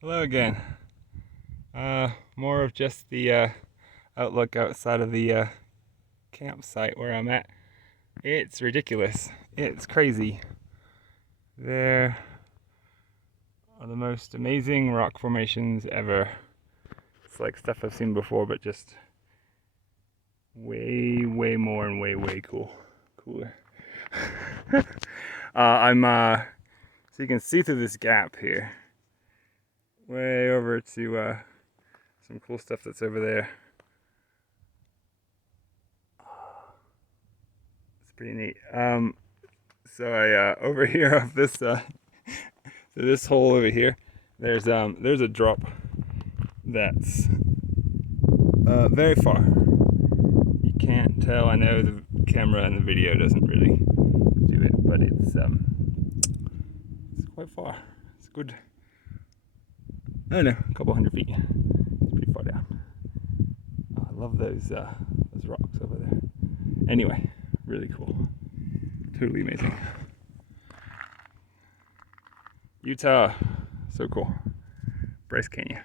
Hello again. More of just the outlook outside of the campsite where I'm at. It's ridiculous. It's crazy. There are the most amazing rock formations ever. It's like stuff I've seen before, but just way, way more and way cooler. So you can see through this gap here, way over to some cool stuff that's over there. It's pretty neat. So I over here off this so this hole over here, there's a drop that's very far. You can't tell. I know the camera and the video doesn't really do it, but it's quite far. It's good. I don't know, a couple hundred feet. It's pretty far down. I love those rocks over there. Anyway, really cool. Totally amazing. Utah, so cool. Bryce Canyon.